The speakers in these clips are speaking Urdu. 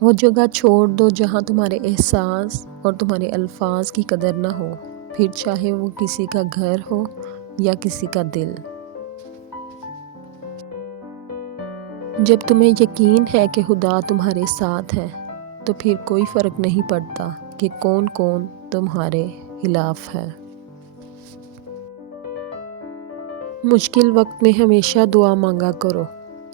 وہ جگہ چھوڑ دو جہاں تمہارے احساس اور تمہارے الفاظ کی قدر نہ ہو، پھر چاہے وہ کسی کا گھر ہو یا کسی کا دل۔ جب تمہیں یقین ہے کہ خدا تمہارے ساتھ ہے تو پھر کوئی فرق نہیں پڑتا کہ کون کون تمہارے خلاف ہے۔ مشکل وقت میں ہمیشہ دعا مانگا کرو،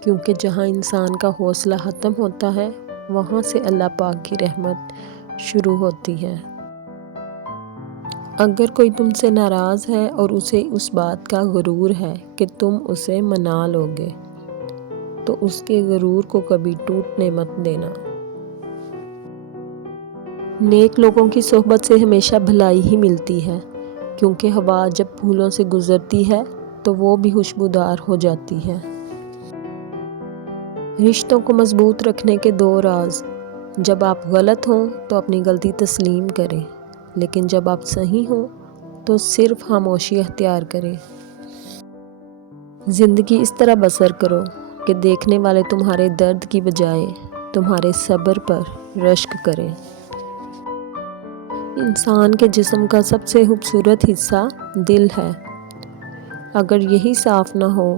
کیونکہ جہاں انسان کا حوصلہ ختم ہوتا ہے وہاں سے اللہ پاک کی رحمت شروع ہوتی ہے۔ اگر کوئی تم سے ناراض ہے اور اسے اس بات کا غرور ہے کہ تم اسے منا لوگے، تو اس کے غرور کو کبھی ٹوٹنے مت دینا۔ نیک لوگوں کی صحبت سے ہمیشہ بھلائی ہی ملتی ہے، کیونکہ ہوا جب پھولوں سے گزرتی ہے تو وہ بھی خوشبودار ہو جاتی ہے۔ رشتوں کو مضبوط رکھنے کے 2 راز: جب آپ غلط ہوں تو اپنی غلطی تسلیم کریں، لیکن جب آپ صحیح ہوں تو صرف خاموشی اختیار کریں۔ زندگی اس طرح بسر کرو کہ دیکھنے والے تمہارے درد کی بجائے تمہارے صبر پر رشک کریں۔ انسان کے جسم کا سب سے خوبصورت حصہ دل ہے۔ اگر یہی صاف نہ ہو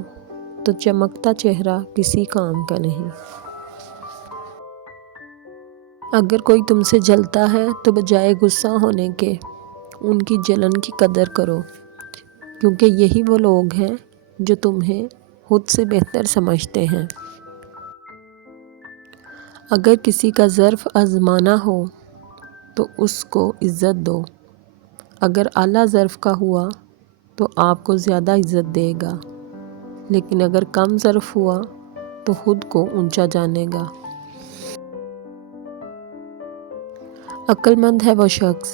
تو چمکتا چہرہ کسی کام کا نہیں۔ اگر کوئی تم سے جلتا ہے تو بجائے غصہ ہونے کے ان کی جلن کی قدر کرو، کیونکہ یہی وہ لوگ ہیں جو تمہیں خود سے بہتر سمجھتے ہیں۔ اگر کسی کا ظرف آزمانا ہو تو اس کو عزت دو۔ اگر اعلیٰ ظرف کا ہوا تو آپ کو زیادہ عزت دے گا، لیکن اگر کم ظرف ہوا تو خود کو اونچا جانے گا۔ عقل مند ہے وہ شخص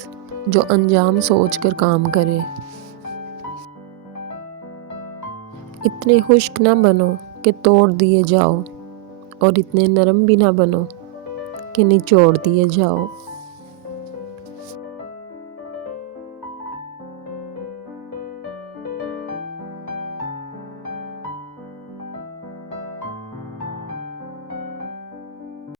جو انجام سوچ کر کام کرے۔ اتنے خشک نہ بنو کہ توڑ دیے جاؤ، اور اتنے نرم بھی نہ بنو کہ نچوڑ دیے جاؤ۔